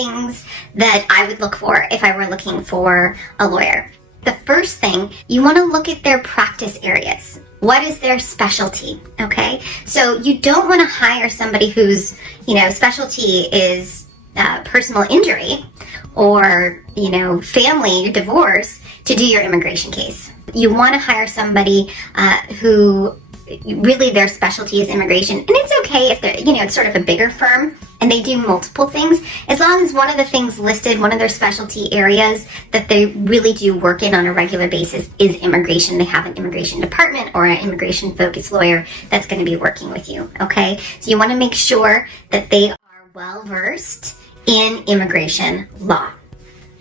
things that I would look for if I were looking for a lawyer. The first thing, you want to look at their practice areas. What is their specialty? Okay, so you don't want to hire somebody whose, specialty is personal injury or, family divorce to do your immigration case. You want to hire somebody who really their specialty is immigration. And it's okay if they're, it's sort of a bigger firm and they do multiple things, as long as one of the things listed, one of their specialty areas that they really do work in on a regular basis is immigration. They have an immigration department or an immigration focused lawyer that's going to be working with you, okay? So you want to make sure that they are well versed in immigration law.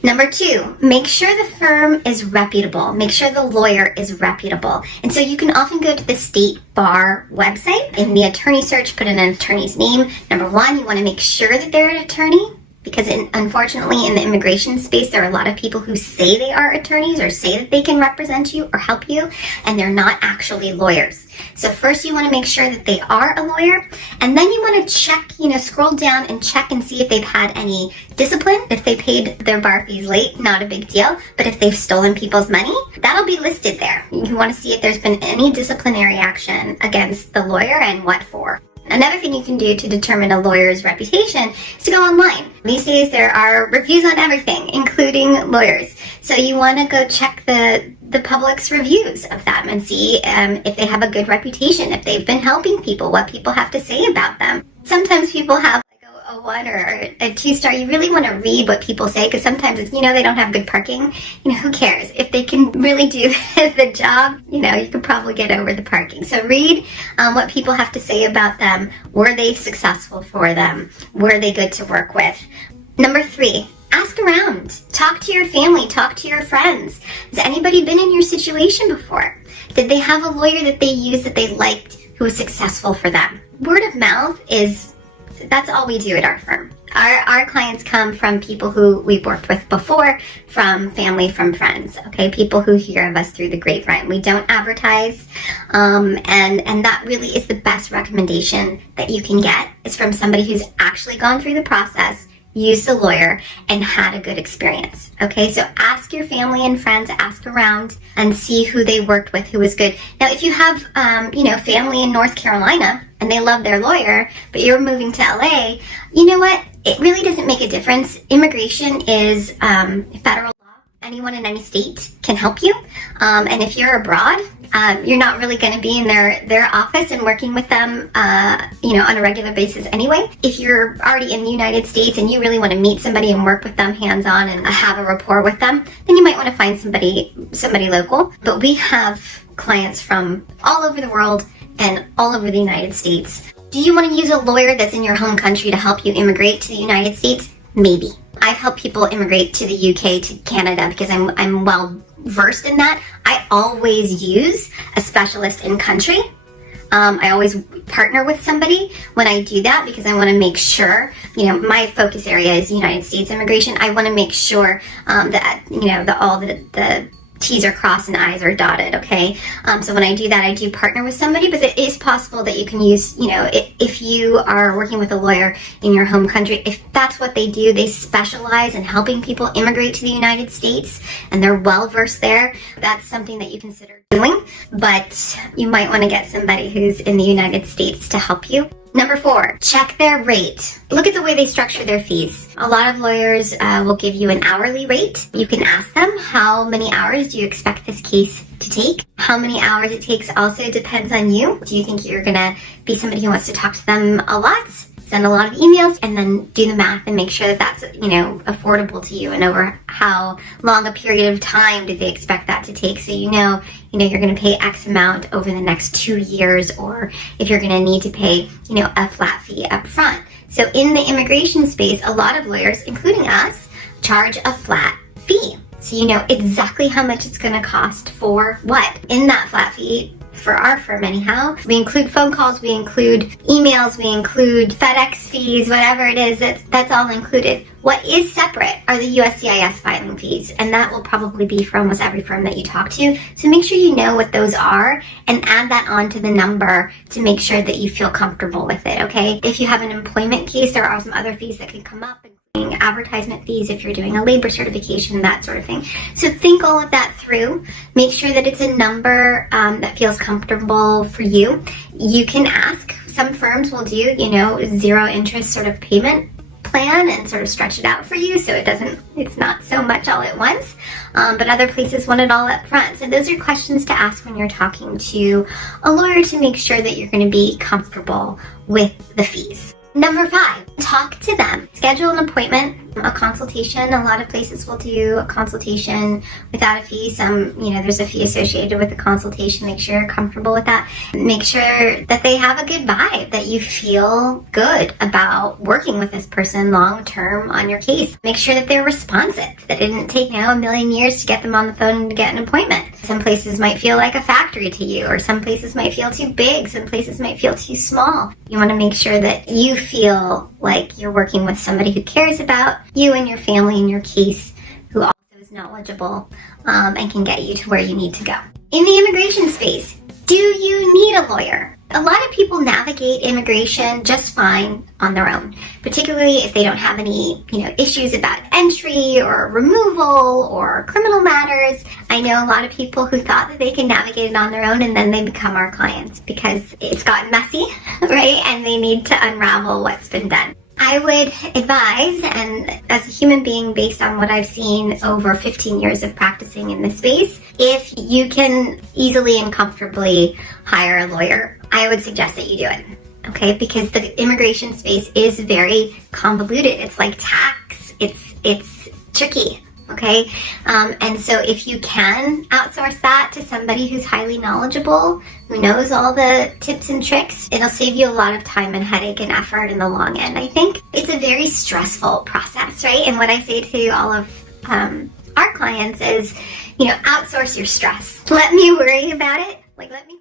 Number 2, make sure the firm is reputable. Make sure the lawyer is reputable. And so you can often go to the state bar website. In the attorney search, put in an attorney's name. Number 1, you want to make sure that they're an attorney, because unfortunately in the immigration space, there are a lot of people who say they are attorneys or say that they can represent you or help you, and they're not actually lawyers. So first you want to make sure that they are a lawyer, and then you want to check, scroll down and check and see if they've had any discipline. If they paid their bar fees late, not a big deal, but if they've stolen people's money, that'll be listed there. You want to see if there's been any disciplinary action against the lawyer and what for. Another thing you can do to determine a lawyer's reputation is to go online. These days there are reviews on everything, including lawyers. So you want to go check the public's reviews of them and see if they have a good reputation, if they've been helping people, what people have to say about them. Sometimes people have a 1 or a 2-star. You really want to read what people say, because sometimes it's, they don't have good parking. Who cares? If they can really do the job, you could probably get over the parking. So read what people have to say about them. Were they successful for them? Were they good to work with? Number 3, ask around. Talk to your family. Talk to your friends. Has anybody been in your situation before? Did they have a lawyer that they used that they liked who was successful for them? Word of mouth that's all we do at our firm. Our clients come from people who we've worked with before, from family, from friends, okay? People who hear of us through the grapevine. We don't advertise, and that really is the best recommendation that you can get, is from somebody who's actually gone through the process, used a lawyer, and had a good experience, okay? So ask your family and friends, ask around, and see who they worked with who was good. Now, if you have, family in North Carolina, and they love their lawyer, but you're moving to LA, you know what? It really doesn't make a difference. Immigration is federal law. Anyone in any state can help you. And if you're abroad, you're not really going to be in their office and working with them, on a regular basis anyway. If you're already in the United States and you really want to meet somebody and work with them hands-on and have a rapport with them, then you might want to find somebody local. But we have clients from all over the world and all over the United States. Do you want to use a lawyer that's in your home country to help you immigrate to the United States? Maybe. I've helped people immigrate to the UK, to Canada, because I'm well versed in that. I always use a specialist in country. I always partner with somebody when I do that, because I want to make sure, my focus area is United States immigration. I want to make sure that, all the T's are crossed and I's are dotted, okay? So when I do that, I do partner with somebody, but it is possible that you can use, if you are working with a lawyer in your home country, if that's what they do, they specialize in helping people immigrate to the United States, and they're well-versed there, that's something that you consider doing, but you might want to get somebody who's in the United States to help you. Number 4, check their rate. Look at the way they structure their fees. A lot of lawyers will give you an hourly rate. You can ask them, how many hours do you expect this case to take? How many hours it takes also depends on you. Do you think you're gonna be somebody who wants to talk to them a lot? Send a lot of emails, and then do the math and make sure that that's, affordable to you, and over how long a period of time do they expect that to take, so you're going to pay X amount over the next 2 years, or if you're going to need to pay, a flat fee up front. So in the immigration space, a lot of lawyers, including us, charge a flat fee. So you know exactly how much it's going to cost for what. In that flat fee, for our firm anyhow, we include phone calls, we include emails, we include FedEx fees, whatever it is, that's all included. What is separate are the USCIS filing fees, and that will probably be for almost every firm that you talk to. So make sure you know what those are and add that onto the number to make sure that you feel comfortable with it, okay? If you have an employment case, there are some other fees that can come up. advertisement fees if you're doing a labor certification, that sort of thing. So think all of that through. Make sure that it's a number that feels comfortable for you. You can ask. Some firms will do, 0 interest sort of payment plan and sort of stretch it out for you so it's not so much all at once. But other places want it all up front. So those are questions to ask when you're talking to a lawyer to make sure that you're going to be comfortable with the fees. Number 5, talk to them. Schedule an appointment, a consultation. A lot of places will do a consultation without a fee. Some, there's a fee associated with the consultation. Make sure you're comfortable with that. Make sure that they have a good vibe, that you feel good about working with this person long term on your case. Make sure that they're responsive, that it didn't take a million years to get them on the phone to get an appointment. Some places might feel like a factory to you, or some places might feel too big, some places might feel too small. You want to make sure that you feel like you're working with somebody who cares about you and your family and your case, who also is knowledgeable and can get you to where you need to go. In the immigration space, do you need a lawyer? A lot of people navigate immigration just fine on their own, particularly if they don't have any, issues about entry or removal or criminal matters. I know a lot of people who thought that they could navigate it on their own, and then they become our clients because it's gotten messy, right? And they need to unravel what's been done. I would advise, and as a human being, based on what I've seen over 15 years of practicing in this space, if you can easily and comfortably hire a lawyer, I would suggest that you do it. Okay, because the immigration space is very convoluted. It's like tax. It's tricky. Okay, and so if you can outsource that to somebody who's highly knowledgeable, who knows all the tips and tricks, it'll save you a lot of time and headache and effort in the long end. I think it's a very stressful process, right? And what I say to all of our clients is, outsource your stress. Let me worry about it. Let me